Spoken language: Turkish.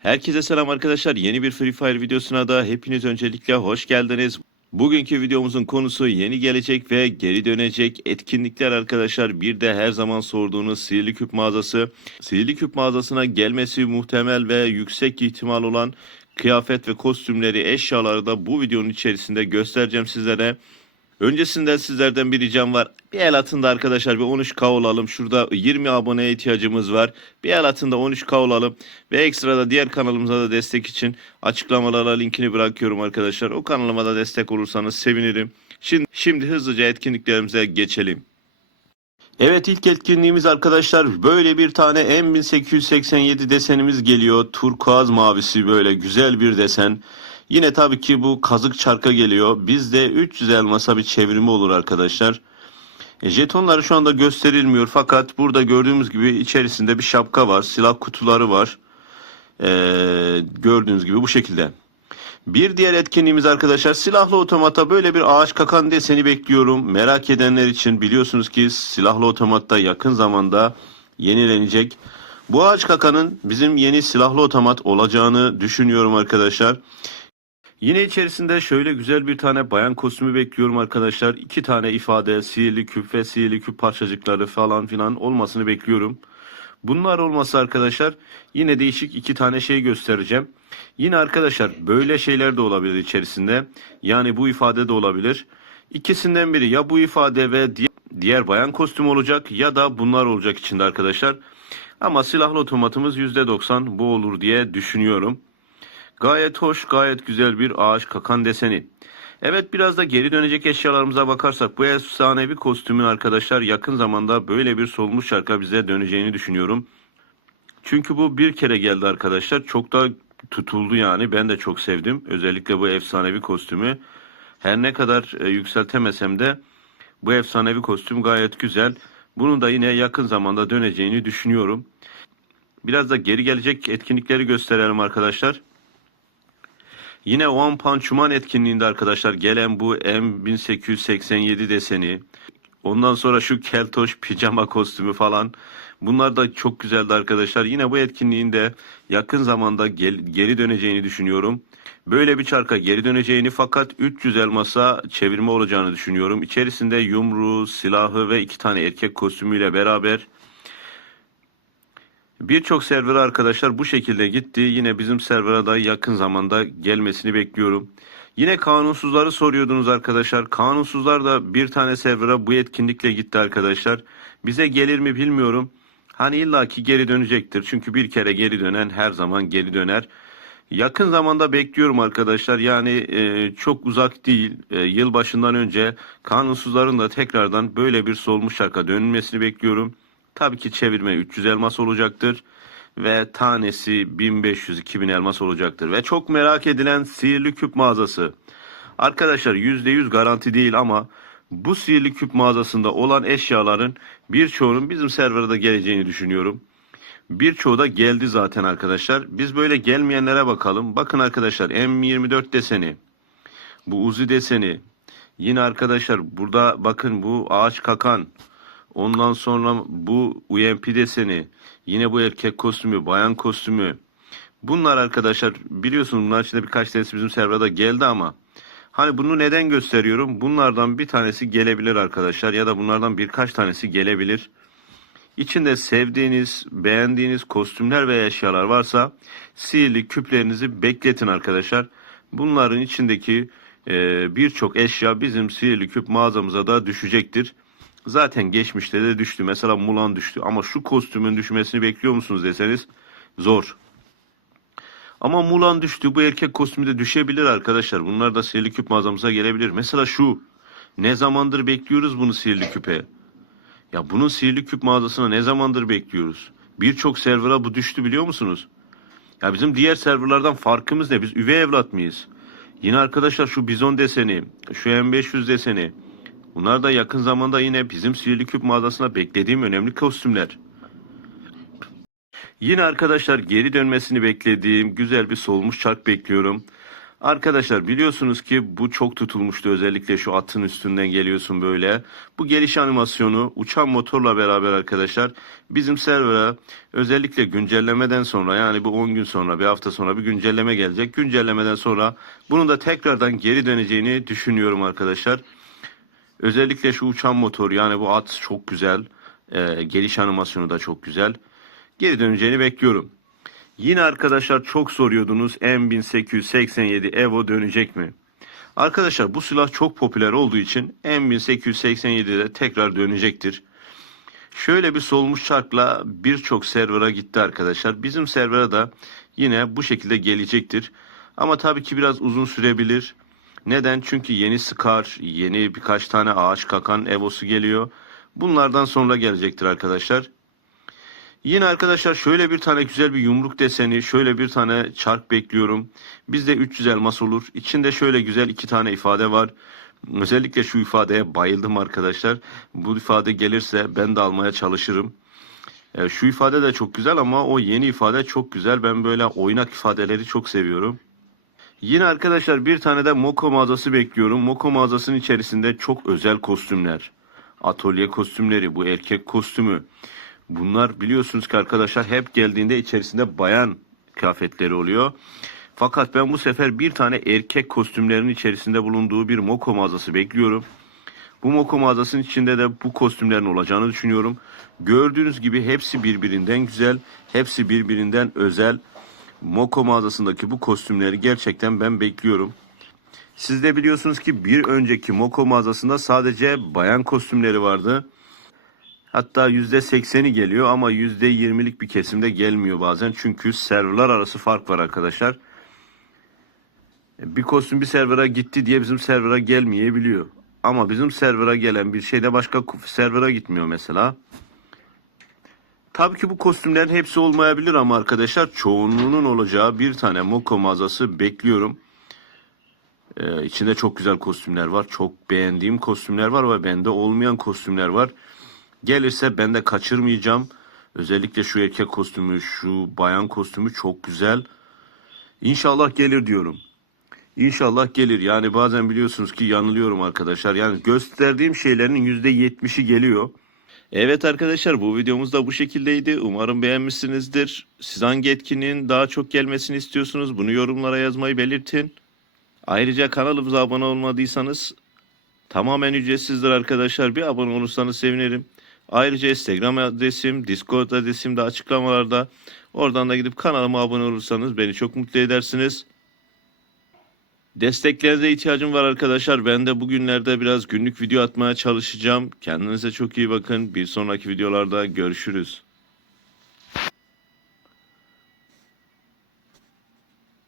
Herkese selam arkadaşlar. Yeni bir Free Fire videosuna da hepiniz öncelikle hoş geldiniz. Bugünkü videomuzun konusu yeni gelecek ve geri dönecek etkinlikler arkadaşlar. Bir de her zaman sorduğunuz sihirli küp mağazası. Sihirli küp mağazasına gelmesi muhtemel ve yüksek ihtimal olan kıyafet ve kostümleri, eşyaları da bu videonun içerisinde göstereceğim sizlere. Öncesinde sizlerden bir ricam var. Bir el atın da arkadaşlar bir 13k olalım. Şurada 20 aboneye ihtiyacımız var. Bir el atın da 13k olalım. Ve ekstra da diğer kanalımıza da destek için açıklamalara linkini bırakıyorum arkadaşlar. O kanalıma da destek olursanız sevinirim. Şimdi, şimdi hızlıca etkinliklerimize geçelim. Evet ilk etkinliğimiz arkadaşlar böyle bir tane M1887 desenimiz geliyor. Turkuaz mavisi böyle güzel bir desen. Yine tabii ki bu kazık çarka geliyor. Bizde 300 elmasa bir çevrimi olur arkadaşlar. E, jetonları şu anda gösterilmiyor fakat burada gördüğümüz gibi içerisinde bir şapka var. Silah kutuları var. E, gördüğünüz gibi bu şekilde. Bir diğer etkinliğimiz arkadaşlar silahlı otomata böyle bir ağaç kakan deseni bekliyorum. Merak edenler için biliyorsunuz ki silahlı otomatta yakın zamanda yenilenecek. Bu ağaç kakanın bizim yeni silahlı otomat olacağını düşünüyorum arkadaşlar. Yine içerisinde şöyle güzel bir tane bayan kostümü bekliyorum arkadaşlar. İki tane ifade, sihirli küp ve sihirli küp parçacıkları falan filan olmasını bekliyorum. Bunlar olmasa arkadaşlar yine değişik iki tane şey göstereceğim. Yine arkadaşlar böyle şeyler de olabilir içerisinde. Yani bu ifade de olabilir. İkisinden biri ya bu ifade ve di- diğer bayan kostüm olacak ya da bunlar olacak içinde arkadaşlar. Ama silahlı otomatımız %90 bu olur diye düşünüyorum. Gayet hoş, gayet güzel bir ağaç kakan deseni. Evet biraz da geri dönecek eşyalarımıza bakarsak bu efsanevi kostümün arkadaşlar yakın zamanda böyle bir solmuş şarka bize döneceğini düşünüyorum. Çünkü bu bir kere geldi arkadaşlar. Çok da tutuldu yani. Ben de çok sevdim. Özellikle bu efsanevi kostümü. Her ne kadar e, yükseltemesem de bu efsanevi kostüm gayet güzel. Bunun da yine yakın zamanda döneceğini düşünüyorum. Biraz da geri gelecek etkinlikleri gösterelim arkadaşlar. Yine One Punch Man etkinliğinde arkadaşlar gelen bu M1887 deseni, ondan sonra şu keltoş pijama kostümü falan bunlar da çok güzeldi arkadaşlar. Yine bu etkinliğinde yakın zamanda gel- geri döneceğini düşünüyorum. Böyle bir çarka geri döneceğini fakat 300 elmasa çevirme olacağını düşünüyorum. İçerisinde yumruğu, silahı ve iki tane erkek kostümüyle beraber Birçok server arkadaşlar bu şekilde gitti. Yine bizim servera da yakın zamanda gelmesini bekliyorum. Yine kanunsuzları soruyordunuz arkadaşlar. Kanunsuzlar da bir tane servera bu etkinlikle gitti arkadaşlar. Bize gelir mi bilmiyorum. Hani illaki geri dönecektir. Çünkü bir kere geri dönen her zaman geri döner. Yakın zamanda bekliyorum arkadaşlar. Yani e, çok uzak değil. E, yılbaşından önce kanunsuzların da tekrardan böyle bir solmuş şarka dönülmesini bekliyorum. Tabii ki çevirme 300 elmas olacaktır ve tanesi 1500-2000 elmas olacaktır. Ve çok merak edilen sihirli küp mağazası. Arkadaşlar %100 garanti değil ama bu sihirli küp mağazasında olan eşyaların birçoğunun bizim serverda geleceğini düşünüyorum. Birçoğu da geldi zaten arkadaşlar. Biz böyle gelmeyenlere bakalım. Bakın arkadaşlar M24 deseni, bu Uzi deseni. Yine arkadaşlar burada bakın bu ağaç kakan, Ondan sonra bu UMP deseni, yine bu erkek kostümü, bayan kostümü. Bunlar arkadaşlar biliyorsunuz bunlar içinde birkaç tanesi bizim serverda geldi ama hani bunu neden gösteriyorum? Bunlardan bir tanesi gelebilir arkadaşlar ya da bunlardan birkaç tanesi gelebilir. İçinde sevdiğiniz, beğendiğiniz kostümler ve eşyalar varsa sihirli küplerinizi bekletin arkadaşlar. Bunların içindeki e, birçok eşya bizim sihirli küp mağazamıza da düşecektir. Zaten geçmişte de düştü. Mesela Mulan düştü. Ama şu kostümün düşmesini bekliyor musunuz deseniz zor. Ama Mulan düştü. Bu erkek kostümü de düşebilir arkadaşlar. Bunlar da sihirli küp mağazamıza gelebilir. Mesela şu. Ne zamandır bekliyoruz bunu sihirli küpe? Ya bunun sihirli küp mağazasına ne zamandır bekliyoruz? Birçok server'a bu düştü biliyor musunuz? Ya bizim diğer serverlardan farkımız ne? Biz üvey evlat mıyız? Yine arkadaşlar şu bizon deseni, şu M500 deseni. Bunlar da yakın zamanda yine bizim sihirli küp mağazasına beklediğim önemli kostümler. Yine arkadaşlar geri dönmesini beklediğim güzel bir solmuş çark bekliyorum. Arkadaşlar biliyorsunuz ki bu çok tutulmuştu özellikle şu atın üstünden geliyorsun böyle. Bu geliş animasyonu uçan motorla beraber arkadaşlar bizim server'a özellikle güncellemeden sonra yani bu 10 gün sonra bir hafta sonra bir güncelleme gelecek. Güncellemeden sonra bunun da tekrardan geri döneceğini düşünüyorum arkadaşlar. Özellikle şu uçan motor yani bu at çok güzel. Ee, geliş animasyonu da çok güzel. Geri döneceğini bekliyorum. Yine arkadaşlar çok soruyordunuz M1887 Evo dönecek mi? Arkadaşlar bu silah çok popüler olduğu için M1887'de tekrar dönecektir. Şöyle bir solmuş çarkla birçok server'a gitti arkadaşlar. Bizim server'a da yine bu şekilde gelecektir. Ama tabii ki biraz uzun sürebilir. Neden? Çünkü yeni Scar, yeni birkaç tane ağaç kakan Evo'su geliyor. Bunlardan sonra gelecektir arkadaşlar. Yine arkadaşlar şöyle bir tane güzel bir yumruk deseni, şöyle bir tane çark bekliyorum. Bizde 300 elmas olur. İçinde şöyle güzel iki tane ifade var. Özellikle şu ifadeye bayıldım arkadaşlar. Bu ifade gelirse ben de almaya çalışırım. E, şu ifade de çok güzel ama o yeni ifade çok güzel. Ben böyle oynak ifadeleri çok seviyorum. Yine arkadaşlar bir tane de Moko mağazası bekliyorum. Moko mağazasının içerisinde çok özel kostümler. Atölye kostümleri, bu erkek kostümü. Bunlar biliyorsunuz ki arkadaşlar hep geldiğinde içerisinde bayan kıyafetleri oluyor. Fakat ben bu sefer bir tane erkek kostümlerinin içerisinde bulunduğu bir Moko mağazası bekliyorum. Bu Moko mağazasının içinde de bu kostümlerin olacağını düşünüyorum. Gördüğünüz gibi hepsi birbirinden güzel, hepsi birbirinden özel. Moko mağazasındaki bu kostümleri gerçekten ben bekliyorum. Siz de biliyorsunuz ki bir önceki Moko mağazasında sadece bayan kostümleri vardı. Hatta %80'i geliyor ama %20'lik bir kesimde gelmiyor bazen. Çünkü serverlar arası fark var arkadaşlar. Bir kostüm bir server'a gitti diye bizim server'a gelmeyebiliyor. Ama bizim server'a gelen bir şey de başka server'a gitmiyor mesela. Tabii ki bu kostümlerin hepsi olmayabilir ama arkadaşlar çoğunluğunun olacağı bir tane Moko mağazası bekliyorum. Ee, içinde çok güzel kostümler var. Çok beğendiğim kostümler var ve bende olmayan kostümler var. Gelirse ben de kaçırmayacağım. Özellikle şu erkek kostümü, şu bayan kostümü çok güzel. İnşallah gelir diyorum. İnşallah gelir. Yani bazen biliyorsunuz ki yanılıyorum arkadaşlar. Yani gösterdiğim şeylerin %70'i geliyor. Evet arkadaşlar bu videomuz da bu şekildeydi. Umarım beğenmişsinizdir. Siz hangi etkinliğin daha çok gelmesini istiyorsunuz? Bunu yorumlara yazmayı belirtin. Ayrıca kanalımıza abone olmadıysanız tamamen ücretsizdir arkadaşlar. Bir abone olursanız sevinirim. Ayrıca Instagram adresim, Discord adresim de açıklamalarda. Oradan da gidip kanalıma abone olursanız beni çok mutlu edersiniz. Desteklerinize ihtiyacım var arkadaşlar. Ben de bugünlerde biraz günlük video atmaya çalışacağım. Kendinize çok iyi bakın. Bir sonraki videolarda görüşürüz.